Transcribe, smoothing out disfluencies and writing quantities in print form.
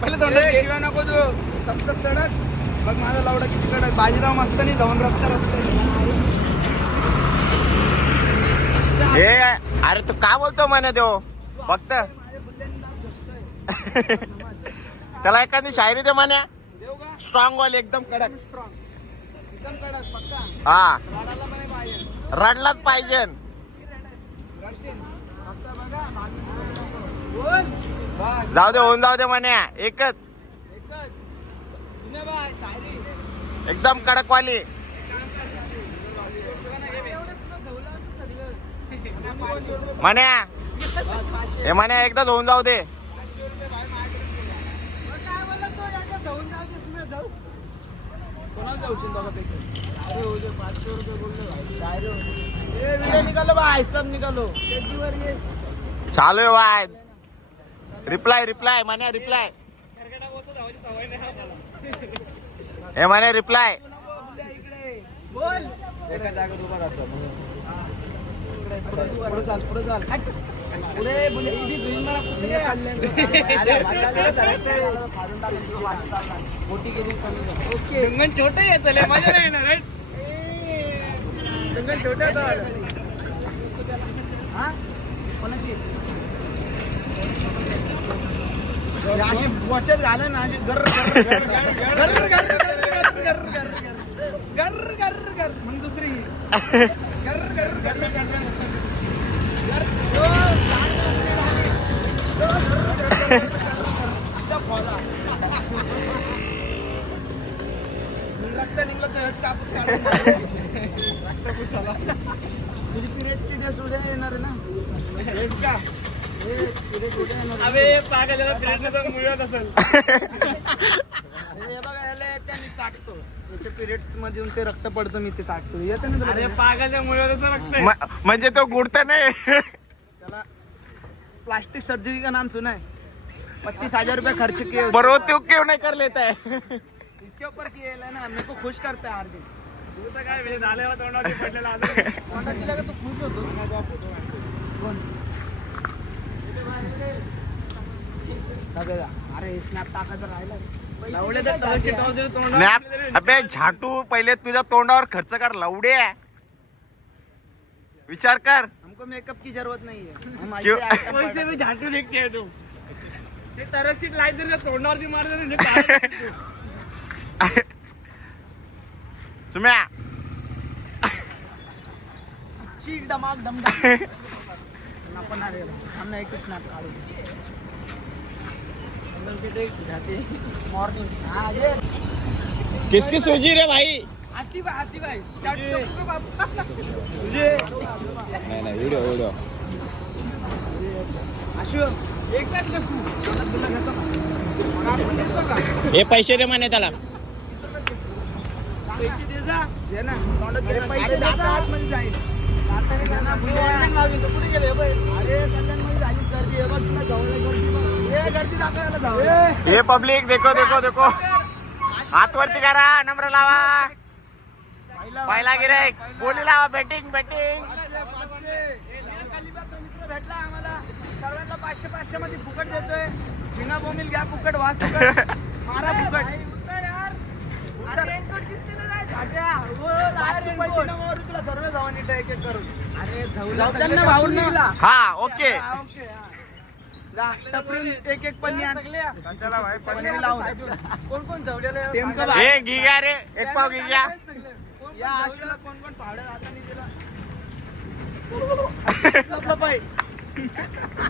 पहिले तोंडात शिवाय नको तू सक सडक बघ माझा लावडा किती कडक बाजीराव मस्त नाही जाऊन रस्ता हे अरे तू काय बोलतो म्हणे तो फक्त त्याला एखादी शायरी दे म्हणे स्ट्रॉंग वाली एकदम कडक एकदम कडक पक्का हा रडायला पण पाहिजे रडलाच पाहिजे रडशील फक्त बघा बोल बघ जाऊ दे होऊन जाऊ दे म्हणे एकच एकच सुने बाय शायरी एकदम कडक वाली म्हणे हे म्हणे एकदाच होऊन जाऊ दे कोणाला जाऊशील बघा अरे हो दे 500 रुपये बोललो निकालो बाय सब निकालो चालू आहे वाय रिप्लाय म्हणे रिप्लाय हे म्हणे रिप्लाय बोल एका जागेत उभा राहतो पुढे चाल पुढे बोले घेऊन मला मोठी गेली कमी ओके जंगल छोटे आहे चले मजा नाही ना राईट जंगल छोटे हा कोणाची अशी बचत घाले ना अशी गर मग दुसरी रक्त निघलं तर कापूस रक्त पुसाला तुझी पिरियडची डेस उद्या येणार आहे ना का अबे पागल मुळत असेल हे बघा याला मी चाटतो याच्या पिरियड्स मध्ये ते रक्त पडतं मी ते चाटतो येतं ना अरे पागलच्या मुळ्याचं रक्त म्हणजे तो गुडत नाही त्याला प्लास्टिक सर्जरी का नाम सुना है 25,000 रुपए खर्च किए पर वो तू क्यों नहीं कर लेता है इसके ऊपर किए है ना मेरे को खुश करता है हर दिन तू तर काय वेळ झाल्यावर तोंडावरती पडलेला अजून तोंडात दिला का तू खुश होतो कोण अरे स्नॅप टाकायचं राहिलं लावले तर तवचे टॉस तोंडावर स्नॅप अबे झाटू पहिले तुझ्या तोंडावर खर्च कर लवडे विचार कर हमको मेकअप की जरूरत नहीं है हम क्यों? ऐसे item पैसे मी झाटून एकते तू ते तरकशीट लाईट जर तोंडावरती मारलं सुम्या चीक डमाक डम आपण अरे हमने एक स्नॅप काढू मॉर्निंग हाँ ये किसकी सूजी रे भाई आती भाई नहीं वीडियो आशु एक साथ तुला घेतो का हे पैसे दे म्हणे त्याला पैसे दे जा दे ना पैसे दाता आतमध्ये जाईल कुठे गेले अरे कल्याणमध्ये झाली सर्दी हे बघ तुला जवळ गर्दी दाखवायला जाऊ ये पब्लिक देखो हात वरती करा नंबर लावा पहिला गिराईक बोली लावा बेटिंग भेटला आम्हाला सर्वांना 500 मध्ये फुकट देतोय झिंगा बोंबील घ्या फुकट वास फुकट मारा फुकट तुला सर्व जाऊन एक करून अरे भाऊ निघला हा ओके टपरून एक पन्नी कोण कोण जवलेलं हे घिया रे एक पाव घिया या आशेला कोण पावडं आता नाही दिला